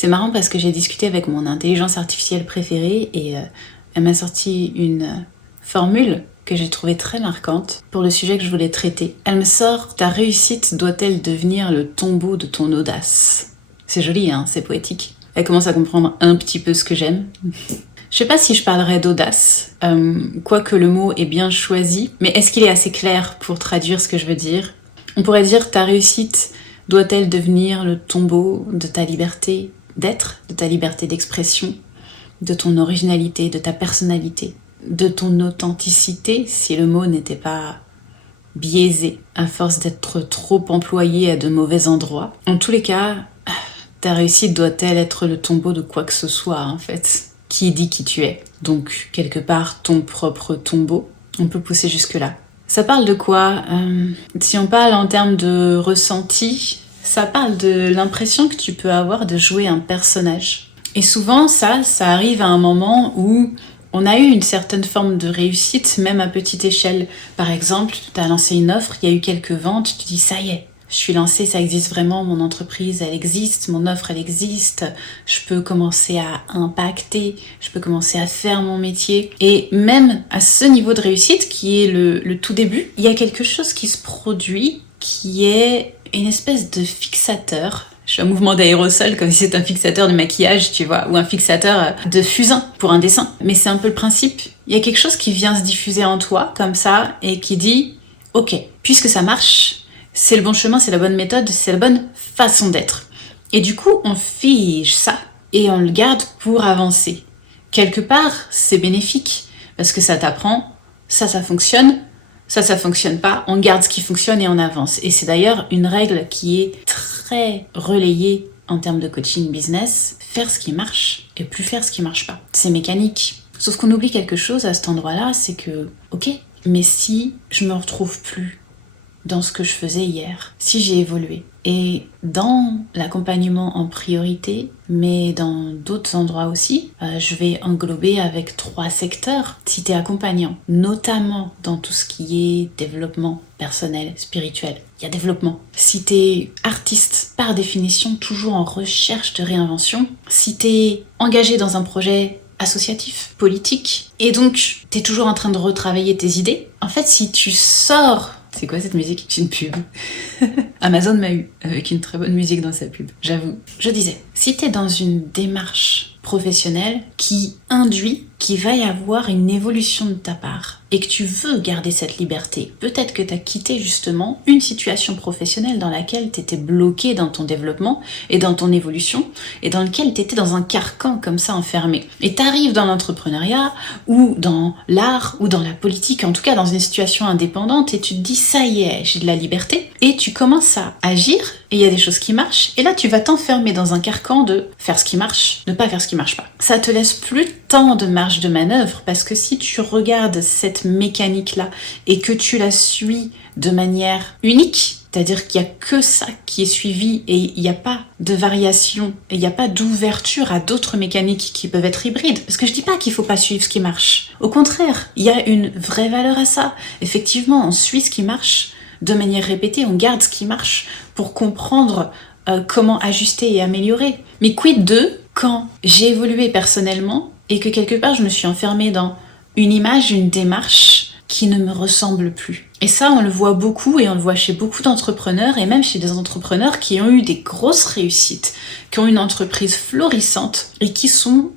C'est marrant parce que j'ai discuté avec mon intelligence artificielle préférée et elle m'a sorti une formule que j'ai trouvée très marquante pour le sujet que je voulais traiter. Elle me sort: ta réussite doit-elle devenir le tombeau de ton audace? C'est joli, hein, c'est poétique. Elle commence à comprendre un petit peu ce que j'aime. Je sais pas si je parlerais d'audace, quoique le mot est bien choisi, mais est-ce qu'il est assez clair pour traduire ce que je veux dire? On pourrait dire: ta réussite doit-elle devenir le tombeau de ta liberté d'être, de ta liberté d'expression, de ton originalité, de ta personnalité, de ton authenticité, si le mot n'était pas biaisé, à force d'être trop employé à de mauvais endroits. En tous les cas, ta réussite doit-elle être le tombeau de quoi que ce soit, en fait? Qui dit qui tu es? Donc, quelque part, ton propre tombeau. On peut pousser jusque-là. Ça parle de quoi? Si on parle en termes de ressenti, ça parle de l'impression que tu peux avoir de jouer un personnage. Et souvent, ça arrive à un moment où on a eu une certaine forme de réussite, même à petite échelle. Par exemple, tu as lancé une offre, il y a eu quelques ventes, tu te dis: ça y est, je suis lancée, ça existe vraiment, mon entreprise, elle existe, mon offre, elle existe, je peux commencer à impacter, je peux commencer à faire mon métier. Et même à ce niveau de réussite, qui est le tout début, il y a quelque chose qui se produit, qui est une espèce de fixateur. Je fais un mouvement d'aérosol comme si c'était un fixateur de maquillage, tu vois, ou un fixateur de fusain pour un dessin. Mais c'est un peu le principe. Il y a quelque chose qui vient se diffuser en toi, comme ça, et qui dit: ok, puisque ça marche, c'est le bon chemin, c'est la bonne méthode, c'est la bonne façon d'être. Et du coup, on fige ça et on le garde pour avancer. Quelque part, c'est bénéfique parce que ça t'apprend, ça fonctionne, ça fonctionne pas, on garde ce qui fonctionne et on avance. Et c'est d'ailleurs une règle qui est très relayée en termes de coaching business: faire ce qui marche et plus faire ce qui marche pas. C'est mécanique. Sauf qu'on oublie quelque chose à cet endroit-là, c'est que, ok, mais si je me retrouve plus dans ce que je faisais hier, si j'ai évolué. Et dans l'accompagnement en priorité, mais dans d'autres endroits aussi, je vais englober avec 3 secteurs. Si t'es accompagnant, notamment dans tout ce qui est développement personnel, spirituel, il y a développement. Si t'es artiste, par définition, toujours en recherche de réinvention, si t'es engagé dans un projet associatif, politique, et donc t'es toujours en train de retravailler tes idées, en fait, si tu sors... C'est quoi cette musique? C'est une pub. Amazon m'a eu avec une très bonne musique dans sa pub, j'avoue. Je disais, si t'es dans une démarche professionnelle qui induit qu'il va y avoir une évolution de ta part et que tu veux garder cette liberté, peut-être que t'as quitté justement une situation professionnelle dans laquelle t'étais bloqué dans ton développement et dans ton évolution et dans lequel t'étais dans un carcan comme ça enfermé. Et t'arrives dans l'entrepreneuriat ou dans l'art ou dans la politique, en tout cas dans une situation indépendante, et tu te dis: ça y est, j'ai de la liberté, et tu commences à agir et il y a des choses qui marchent, et là tu vas t'enfermer dans un carcan de faire ce qui marche, ne pas faire ce qui marche pas. Ça te laisse plus tant de marge de manœuvre, parce que si tu regardes cette mécanique-là et que tu la suis de manière unique, c'est-à-dire qu'il n'y a que ça qui est suivi et il n'y a pas de variation et il n'y a pas d'ouverture à d'autres mécaniques qui peuvent être hybrides. Parce que je dis pas qu'il faut pas suivre ce qui marche. Au contraire, il y a une vraie valeur à ça. Effectivement, on suit ce qui marche de manière répétée, on garde ce qui marche pour comprendre comment ajuster et améliorer. Mais quid de quand j'ai évolué personnellement et que quelque part je me suis enfermée dans une image, une démarche qui ne me ressemble plus. Et ça, on le voit beaucoup, et on le voit chez beaucoup d'entrepreneurs, et même chez des entrepreneurs qui ont eu des grosses réussites, qui ont une entreprise florissante, et qui sont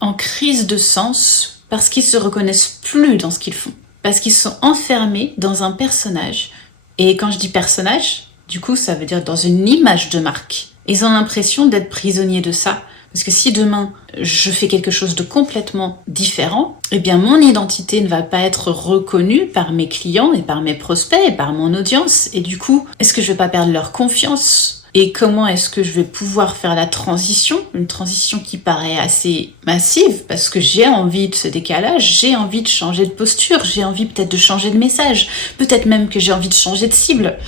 en crise de sens parce qu'ils se reconnaissent plus dans ce qu'ils font. Parce qu'ils sont enfermés dans un personnage. Et quand je dis personnage, du coup, ça veut dire dans une image de marque. Ils ont l'impression d'être prisonniers de ça. Parce que si demain, je fais quelque chose de complètement différent, eh bien mon identité ne va pas être reconnue par mes clients et par mes prospects et par mon audience. Et du coup, est-ce que je vais pas perdre leur confiance? Et comment est-ce que je vais pouvoir faire la transition? Une transition qui paraît assez massive, parce que j'ai envie de ce décalage, j'ai envie de changer de posture, j'ai envie peut-être de changer de message, peut-être même que j'ai envie de changer de cible.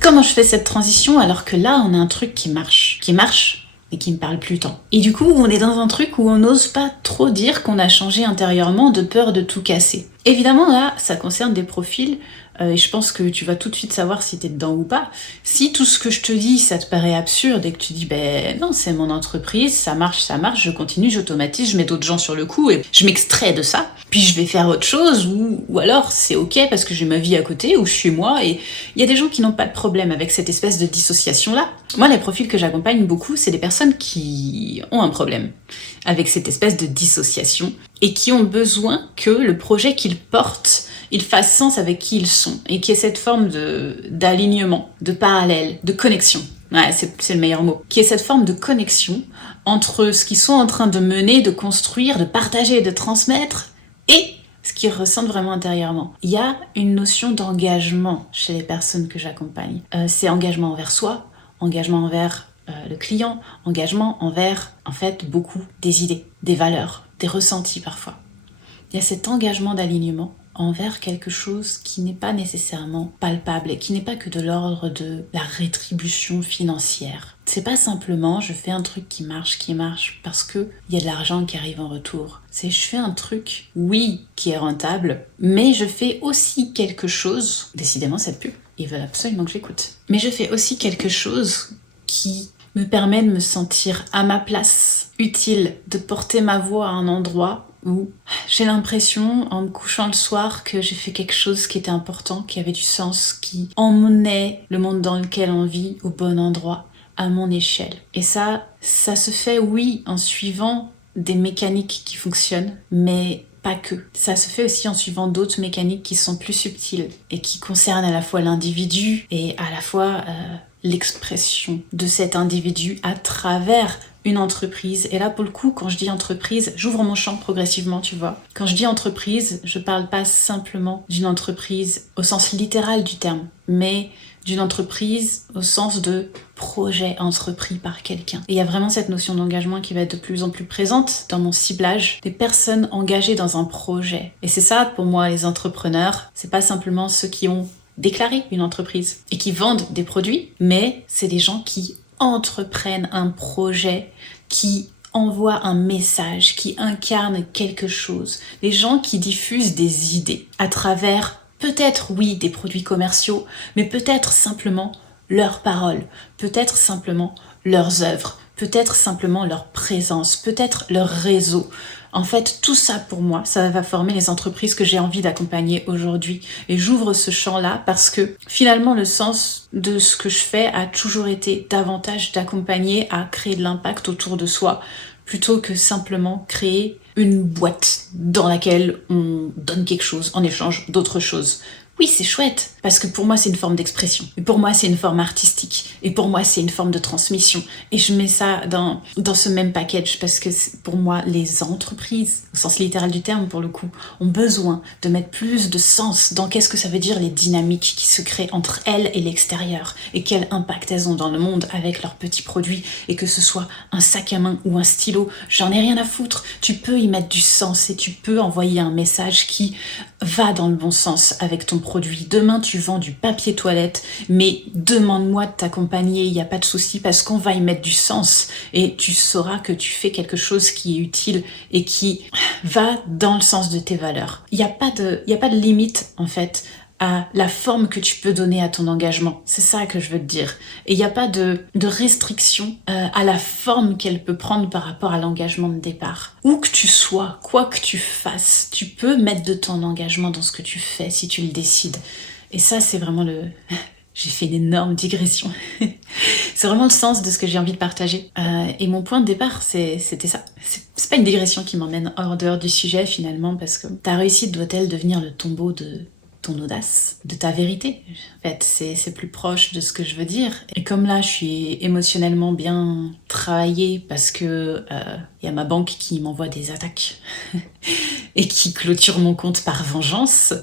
Comment je fais cette transition alors que là, on a un truc qui marche et qui me parle plus tant. Et du coup, on est dans un truc où on n'ose pas trop dire qu'on a changé intérieurement de peur de tout casser. Évidemment, là, ça concerne des profils, et je pense que tu vas tout de suite savoir si t'es dedans ou pas. Si tout ce que je te dis, ça te paraît absurde et que tu dis, ben non, c'est mon entreprise, ça marche, je continue, j'automatise, je mets d'autres gens sur le coup et je m'extrais de ça, puis je vais faire autre chose, ou alors c'est ok parce que j'ai ma vie à côté, ou je suis moi, et il y a des gens qui n'ont pas de problème avec cette espèce de dissociation-là. Moi, les profils que j'accompagne beaucoup, c'est des personnes qui ont un problème avec cette espèce de dissociation et qui ont besoin que le projet qu'ils portent, il fasse sens avec qui ils sont et qu'il y ait cette forme d'alignement, de parallèle, de connexion. Ouais, c'est le meilleur mot. Qu'il y ait cette forme de connexion entre ce qu'ils sont en train de mener, de construire, de partager, de transmettre et ce qu'ils ressentent vraiment intérieurement. Il y a une notion d'engagement chez les personnes que j'accompagne. C'est engagement envers soi, engagement envers le client, engagement envers, en fait, beaucoup des idées, des valeurs, des ressentis parfois. Il y a cet engagement d'alignement envers quelque chose qui n'est pas nécessairement palpable et qui n'est pas que de l'ordre de la rétribution financière. C'est pas simplement je fais un truc qui marche parce que il y a de l'argent qui arrive en retour. C'est je fais un truc, oui, qui est rentable, mais je fais aussi quelque chose, décidément cette pub, ils veulent absolument que j'écoute, mais je fais aussi quelque chose qui me permet de me sentir à ma place, utile, de porter ma voix à un endroit où j'ai l'impression, en me couchant le soir, que j'ai fait quelque chose qui était important, qui avait du sens, qui emmenait le monde dans lequel on vit au bon endroit, à mon échelle. Et ça se fait, oui, en suivant des mécaniques qui fonctionnent, mais pas que. Ça se fait aussi en suivant d'autres mécaniques qui sont plus subtiles et qui concernent à la fois l'individu et à la fois l'expression de cet individu à travers une entreprise. Et là, pour le coup, quand je dis entreprise, j'ouvre mon champ progressivement, tu vois. Quand je dis entreprise, je parle pas simplement d'une entreprise au sens littéral du terme, mais d'une entreprise au sens de projet entrepris par quelqu'un. Et il y a vraiment cette notion d'engagement qui va être de plus en plus présente dans mon ciblage, des personnes engagées dans un projet. Et c'est ça, pour moi, les entrepreneurs, c'est pas simplement ceux qui ont déclaré une entreprise et qui vendent des produits, mais c'est des gens qui entreprennent un projet, qui envoient un message, qui incarnent quelque chose. Les gens qui diffusent des idées à travers peut-être, oui, des produits commerciaux, mais peut-être simplement leurs paroles, peut-être simplement leurs œuvres, peut-être simplement leur présence, peut-être leur réseau. En fait, tout ça pour moi, ça va former les entreprises que j'ai envie d'accompagner aujourd'hui. Et j'ouvre ce champ-là parce que finalement, le sens de ce que je fais a toujours été davantage d'accompagner à créer de l'impact autour de soi, plutôt que simplement créer une boîte dans laquelle on donne quelque chose en échange d'autre chose. Oui, c'est chouette, parce que pour moi, c'est une forme d'expression. Et pour moi, c'est une forme artistique. Et pour moi, c'est une forme de transmission. Et je mets ça dans ce même package, parce que pour moi, les entreprises, au sens littéral du terme, pour le coup, ont besoin de mettre plus de sens dans qu'est-ce que ça veut dire les dynamiques qui se créent entre elles et l'extérieur, et quel impact elles ont dans le monde avec leurs petits produits, et que ce soit un sac à main ou un stylo, j'en ai rien à foutre. Tu peux y mettre du sens, et tu peux envoyer un message qui va dans le bon sens avec ton produit. Demain, tu vends du papier toilette, mais demande-moi de t'accompagner, il n'y a pas de souci, parce qu'on va y mettre du sens et tu sauras que tu fais quelque chose qui est utile et qui va dans le sens de tes valeurs. Il n'y a pas de limite, en fait, à la forme que tu peux donner à ton engagement. C'est ça que je veux te dire. Et il n'y a pas de restriction à la forme qu'elle peut prendre par rapport à l'engagement de départ. Où que tu sois, quoi que tu fasses, tu peux mettre de ton engagement dans ce que tu fais si tu le décides. Et ça, c'est vraiment J'ai fait une énorme digression. C'est vraiment le sens de ce que j'ai envie de partager. Et mon point de départ, c'était ça. C'est pas une digression qui m'emmène hors dehors du sujet finalement, parce que ta réussite doit-elle devenir le tombeau de ton audace, de ta vérité. En fait, c'est plus proche de ce que je veux dire. Et comme là, je suis émotionnellement bien travaillée parce que y a ma banque qui m'envoie des attaques et qui clôture mon compte par vengeance.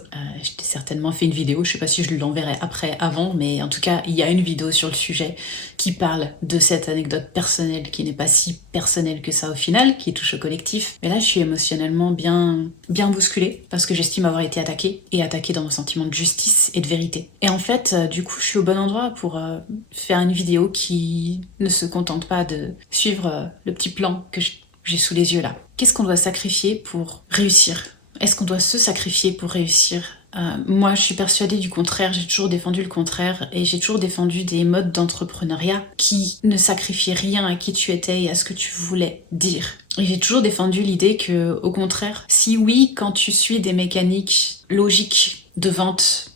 Je t'ai certainement fait une vidéo, je sais pas si je l'enverrai après, avant, mais en tout cas, il y a une vidéo sur le sujet qui parle de cette anecdote personnelle qui n'est pas si personnelle que ça au final, qui touche au collectif. Mais là, je suis émotionnellement bien bousculée parce que j'estime avoir été attaquée et attaquée dans mon sentiment de justice et de vérité. Et en fait, du coup, je suis au bon endroit pour faire une vidéo qui ne se contente pas de suivre le petit plan que j'ai sous les yeux là. Qu'est-ce qu'on doit sacrifier pour réussir Est-ce qu'on doit se sacrifier pour réussir? Moi, je suis persuadée du contraire, j'ai toujours défendu le contraire et j'ai toujours défendu des modes d'entrepreneuriat qui ne sacrifiaient rien à qui tu étais et à ce que tu voulais dire. Et j'ai toujours défendu l'idée que, au contraire, si oui, quand tu suis des mécaniques logiques de vente,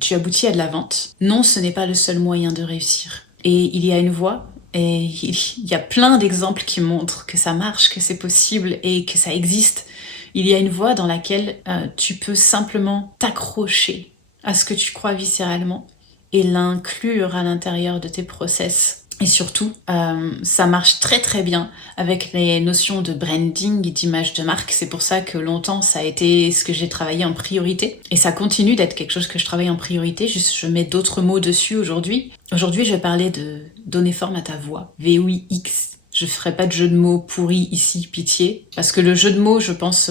tu aboutis à de la vente, non, ce n'est pas le seul moyen de réussir. Et il y a une voie, et il y a plein d'exemples qui montrent que ça marche, que c'est possible et que ça existe. Il y a une voie dans laquelle tu peux simplement t'accrocher à ce que tu crois viscéralement et l'inclure à l'intérieur de tes process. Et surtout, ça marche très très bien avec les notions de branding et d'image de marque. C'est pour ça que longtemps, ça a été ce que j'ai travaillé en priorité. Et ça continue d'être quelque chose que je travaille en priorité, juste je mets d'autres mots dessus aujourd'hui. Aujourd'hui, je vais parler de donner forme à ta voix, VOIX. Je ferai pas de jeu de mots pourri ici, pitié. Parce que le jeu de mots, je pense,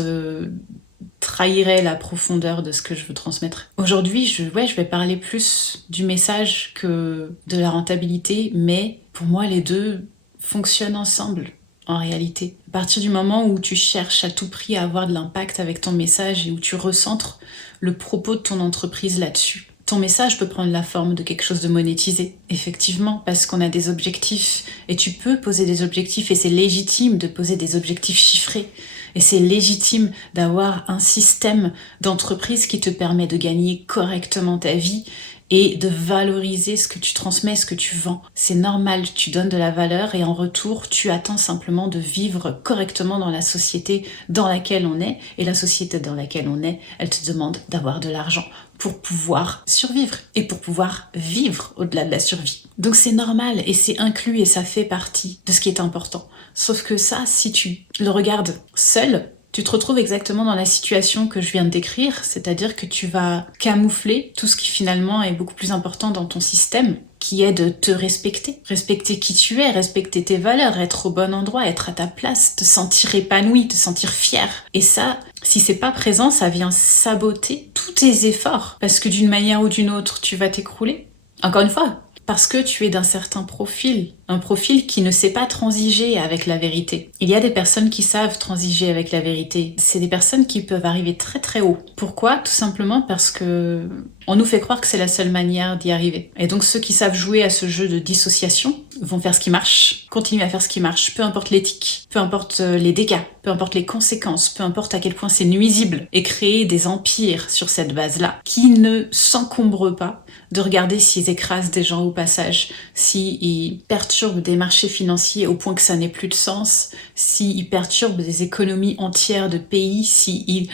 trahirait la profondeur de ce que je veux transmettre. Aujourd'hui, je vais parler plus du message que de la rentabilité, mais pour moi, les deux fonctionnent ensemble. En réalité, à partir du moment où tu cherches à tout prix à avoir de l'impact avec ton message et où tu recentres le propos de ton entreprise là-dessus, ton message peut prendre la forme de quelque chose de monétisé, effectivement, parce qu'on a des objectifs, et tu peux poser des objectifs, et c'est légitime de poser des objectifs chiffrés, et c'est légitime d'avoir un système d'entreprise qui te permet de gagner correctement ta vie, et de valoriser ce que tu transmets, ce que tu vends. C'est normal, tu donnes de la valeur et en retour, tu attends simplement de vivre correctement dans la société dans laquelle on est. Et la société dans laquelle on est, elle te demande d'avoir de l'argent pour pouvoir survivre et pour pouvoir vivre au-delà de la survie. Donc c'est normal et c'est inclus et ça fait partie de ce qui est important. Sauf que ça, si tu le regardes seul, tu te retrouves exactement dans la situation que je viens de décrire, c'est-à-dire que tu vas camoufler tout ce qui finalement est beaucoup plus important dans ton système, qui est de te respecter. Respecter qui tu es, respecter tes valeurs, être au bon endroit, être à ta place, te sentir épanoui, te sentir fier. Et ça, si c'est pas présent, ça vient saboter tous tes efforts, parce que d'une manière ou d'une autre, tu vas t'écrouler. Encore une fois, parce que tu es d'un certain profil, un profil qui ne sait pas transiger avec la vérité. Il y a des personnes qui savent transiger avec la vérité. C'est des personnes qui peuvent arriver très très haut. Pourquoi? Tout simplement parce que on nous fait croire que c'est la seule manière d'y arriver. Et donc ceux qui savent jouer à ce jeu de dissociation vont faire ce qui marche, continuer à faire ce qui marche, peu importe l'éthique, peu importe les dégâts, peu importe les conséquences, peu importe à quel point c'est nuisible, et créer des empires sur cette base-là, qui ne s'encombrent pas de regarder s'ils écrasent des gens au passage, s'ils perturbent des marchés financiers au point que ça n'ait plus de sens, s'ils perturbent des économies entières de pays, s'ils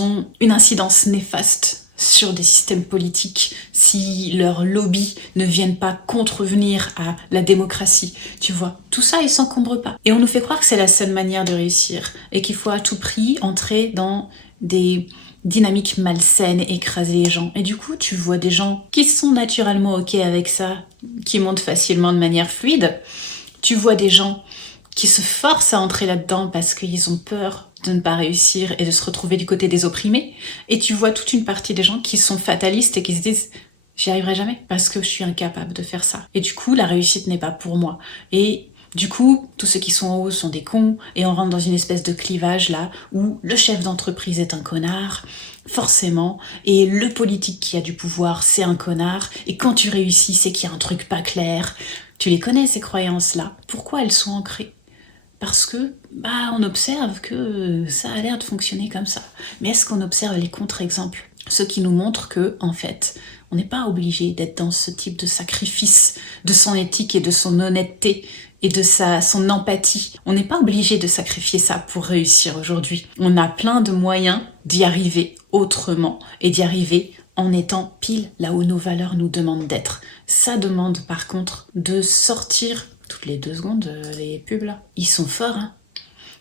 ont une incidence néfaste sur des systèmes politiques, si leurs lobbies ne viennent pas contrevenir à la démocratie, tu vois. Tout ça, ils s'encombrent pas. Et on nous fait croire que c'est la seule manière de réussir, et qu'il faut à tout prix entrer dans des dynamiques malsaines et écraser les gens. Et du coup, tu vois des gens qui sont naturellement ok avec ça, qui montent facilement de manière fluide. Tu vois des gens qui se forcent à entrer là-dedans parce qu'ils ont peur de ne pas réussir et de se retrouver du côté des opprimés. Et tu vois toute une partie des gens qui sont fatalistes et qui se disent « j'y arriverai jamais parce que je suis incapable de faire ça ». Et du coup, la réussite n'est pas pour moi. Et du coup, tous ceux qui sont en haut sont des cons et on rentre dans une espèce de clivage là où le chef d'entreprise est un connard, forcément, et le politique qui a du pouvoir, c'est un connard, et quand tu réussis, c'est qu'il y a un truc pas clair. Tu les connais, ces croyances-là. Pourquoi elles sont ancrées ? Parce que, on observe que ça a l'air de fonctionner comme ça. Mais est-ce qu'on observe les contre-exemples ? Ceux qui nous montrent que, en fait, on n'est pas obligé d'être dans ce type de sacrifice de son éthique et de son honnêteté et de son empathie. On n'est pas obligé de sacrifier ça pour réussir aujourd'hui. On a plein de moyens d'y arriver autrement et d'y arriver en étant pile là où nos valeurs nous demandent d'être. Ça demande par contre de sortir toutes les 2 secondes, les pubs là. Ils sont forts, hein.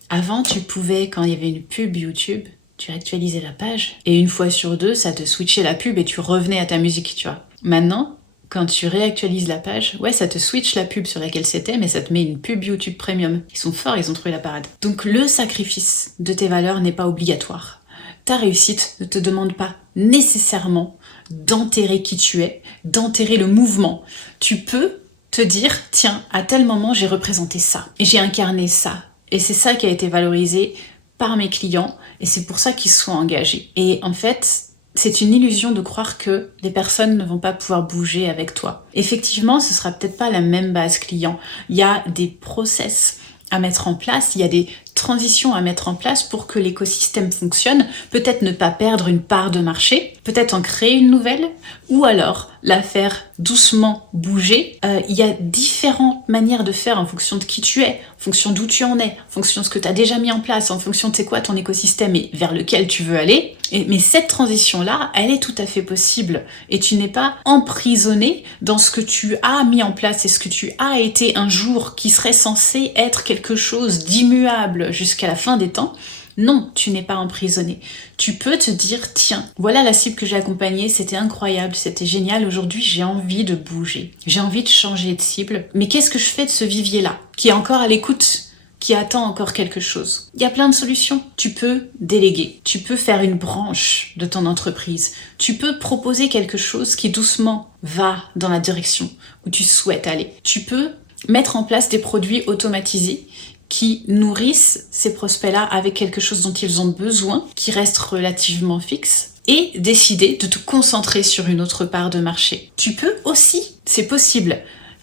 Avant, tu pouvais, quand il y avait une pub YouTube, tu actualisais la page et une fois sur 2, ça te switchait la pub et tu revenais à ta musique, tu vois. Maintenant, quand tu réactualises la page, ça te switch la pub sur laquelle c'était, mais ça te met une pub YouTube Premium. Ils sont forts, ils ont trouvé la parade. Donc le sacrifice de tes valeurs n'est pas obligatoire. Ta réussite ne te demande pas nécessairement d'enterrer qui tu es, d'enterrer le mouvement. Tu peux te dire, tiens, à tel moment j'ai représenté ça, et j'ai incarné ça, et c'est ça qui a été valorisé par mes clients et c'est pour ça qu'ils sont engagés. Et en fait, c'est une illusion de croire que les personnes ne vont pas pouvoir bouger avec toi. Effectivement, ce sera peut-être pas la même base client. Il y a des process à mettre en place, il y a des transitions à mettre en place pour que l'écosystème fonctionne, peut-être ne pas perdre une part de marché, peut-être en créer une nouvelle, ou alors la faire doucement bouger. Il y a différentes manières de faire en fonction de qui tu es, en fonction d'où tu en es, en fonction de ce que tu as déjà mis en place, en fonction de c'est quoi ton écosystème et vers lequel tu veux aller. Mais cette transition-là, elle est tout à fait possible et tu n'es pas emprisonné dans ce que tu as mis en place et ce que tu as été un jour qui serait censé être quelque chose d'immuable jusqu'à la fin des temps. Non, tu n'es pas emprisonné. Tu peux te dire, tiens, voilà la cible que j'ai accompagnée, c'était incroyable, c'était génial, aujourd'hui j'ai envie de bouger, j'ai envie de changer de cible, mais qu'est-ce que je fais de ce vivier-là, qui est encore à l'écoute, qui attend encore quelque chose? Il y a plein de solutions. Tu peux déléguer, tu peux faire une branche de ton entreprise, tu peux proposer quelque chose qui doucement va dans la direction où tu souhaites aller. Tu peux mettre en place des produits automatisés qui nourrissent ces prospects-là avec quelque chose dont ils ont besoin, qui reste relativement fixe, et décider de te concentrer sur une autre part de marché. Tu peux aussi, c'est possible,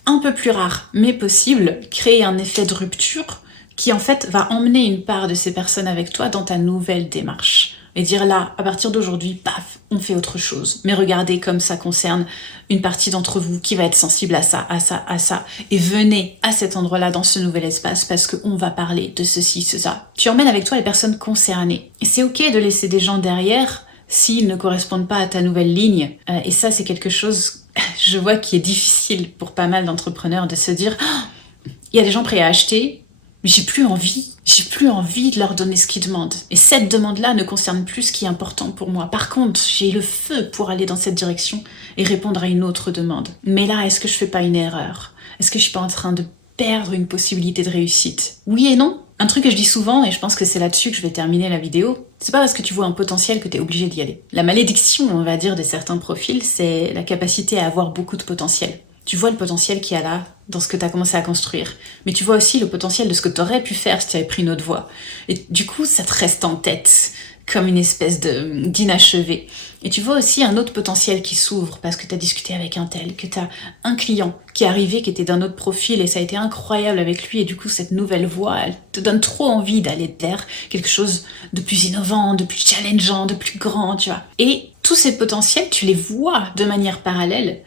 un peu plus rare, mais possible, créer un effet de rupture qui en fait va emmener une part de ces personnes avec toi dans ta nouvelle démarche. Et dire là, à partir d'aujourd'hui, paf, on fait autre chose. Mais regardez comme ça concerne une partie d'entre vous qui va être sensible à ça, à ça, à ça. Et venez à cet endroit-là, dans ce nouvel espace, parce qu'on va parler de ceci, ça. Tu emmènes avec toi les personnes concernées. Et c'est ok de laisser des gens derrière s'ils ne correspondent pas à ta nouvelle ligne. Et ça, c'est quelque chose, je vois, qui est difficile pour pas mal d'entrepreneurs de se dire oh, il y a des gens prêts à acheter, mais j'ai plus envie de leur donner ce qu'ils demandent. Et cette demande-là ne concerne plus ce qui est important pour moi. Par contre, j'ai le feu pour aller dans cette direction et répondre à une autre demande. Mais là, est-ce que je fais pas une erreur? Est-ce que je suis pas en train de perdre une possibilité de réussite? Oui et non. Un truc que je dis souvent, et je pense que c'est là-dessus que je vais terminer la vidéo, c'est pas parce que tu vois un potentiel que t'es obligé d'y aller. La malédiction, on va dire, de certains profils, c'est la capacité à avoir beaucoup de potentiel. Tu vois le potentiel qu'il y a là, dans ce que tu as commencé à construire. Mais tu vois aussi le potentiel de ce que tu aurais pu faire si tu avais pris une autre voie. Et du coup, ça te reste en tête, comme une espèce d'inachevé. Et tu vois aussi un autre potentiel qui s'ouvre, parce que tu as discuté avec un tel, que tu as un client qui est arrivé, qui était d'un autre profil, et ça a été incroyable avec lui, et du coup, cette nouvelle voie, elle te donne trop envie d'aller vers quelque chose de plus innovant, de plus challengeant, de plus grand, tu vois. Et tous ces potentiels, tu les vois de manière parallèle,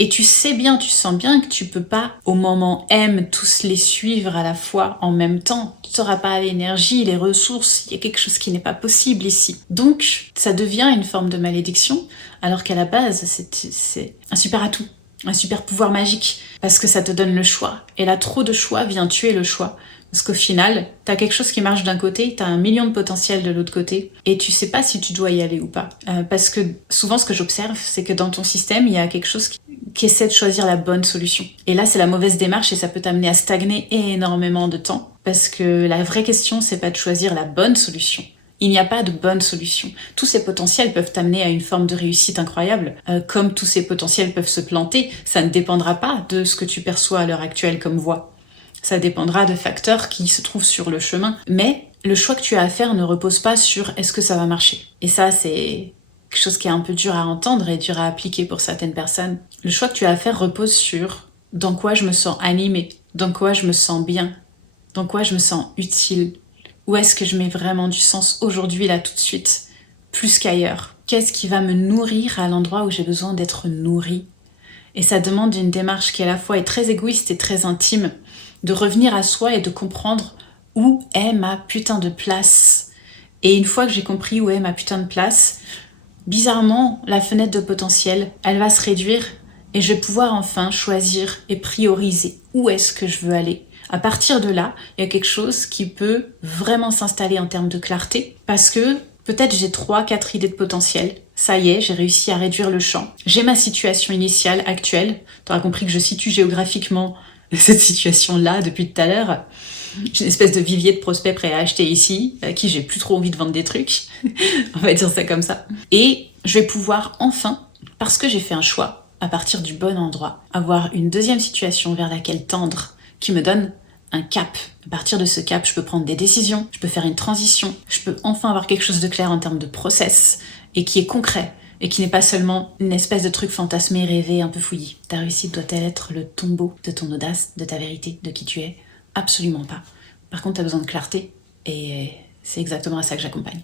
et tu sais bien, tu sens bien que tu peux pas, au moment M, tous les suivre à la fois en même temps. Tu n'auras pas l'énergie, les ressources, il y a quelque chose qui n'est pas possible ici. Donc, ça devient une forme de malédiction, alors qu'à la base, c'est un super atout, un super pouvoir magique, parce que ça te donne le choix. Et là, trop de choix vient tuer le choix. Parce qu'au final, t'as quelque chose qui marche d'un côté, t'as 1 million de potentiel de l'autre côté, et tu sais pas si tu dois y aller ou pas. Parce que souvent, ce que j'observe, c'est que dans ton système, il y a quelque chose qui essaie de choisir la bonne solution. Et là, c'est la mauvaise démarche et ça peut t'amener à stagner énormément de temps. Parce que la vraie question, c'est pas de choisir la bonne solution. Il n'y a pas de bonne solution. Tous ces potentiels peuvent t'amener à une forme de réussite incroyable. Comme tous ces potentiels peuvent se planter, ça ne dépendra pas de ce que tu perçois à l'heure actuelle comme voie. Ça dépendra de facteurs qui se trouvent sur le chemin. Mais le choix que tu as à faire ne repose pas sur est-ce que ça va marcher. Et ça, c'est quelque chose qui est un peu dur à entendre et dur à appliquer pour certaines personnes. Le choix que tu as à faire repose sur dans quoi je me sens animée, dans quoi je me sens bien, dans quoi je me sens utile. Où est-ce que je mets vraiment du sens aujourd'hui, là, tout de suite, plus qu'ailleurs? Qu'est-ce qui va me nourrir à l'endroit où j'ai besoin d'être nourrie? Et ça demande une démarche qui à la fois est très égoïste et très intime, de revenir à soi et de comprendre où est ma putain de place. Et une fois que j'ai compris où est ma putain de place, bizarrement, la fenêtre de potentiel, elle va se réduire et je vais pouvoir enfin choisir et prioriser où est-ce que je veux aller. À partir de là, il y a quelque chose qui peut vraiment s'installer en termes de clarté parce que peut-être j'ai 3-4 idées de potentiel. Ça y est, j'ai réussi à réduire le champ. J'ai ma situation initiale, actuelle. Tu auras compris que je situe géographiquement cette situation-là depuis tout à l'heure. J'ai une espèce de vivier de prospects prêts à acheter ici, à qui j'ai plus trop envie de vendre des trucs. On va dire ça comme ça. Et je vais pouvoir enfin, parce que j'ai fait un choix, à partir du bon endroit, avoir une deuxième situation vers laquelle tendre, qui me donne un cap. À partir de ce cap, je peux prendre des décisions, je peux faire une transition, je peux enfin avoir quelque chose de clair en termes de process et qui est concret et qui n'est pas seulement une espèce de truc fantasmé, rêvé, un peu fouillis. Ta réussite doit-elle être le tombeau de ton audace, de ta vérité, de qui tu es? Absolument pas. Par contre, tu as besoin de clarté et c'est exactement à ça que j'accompagne.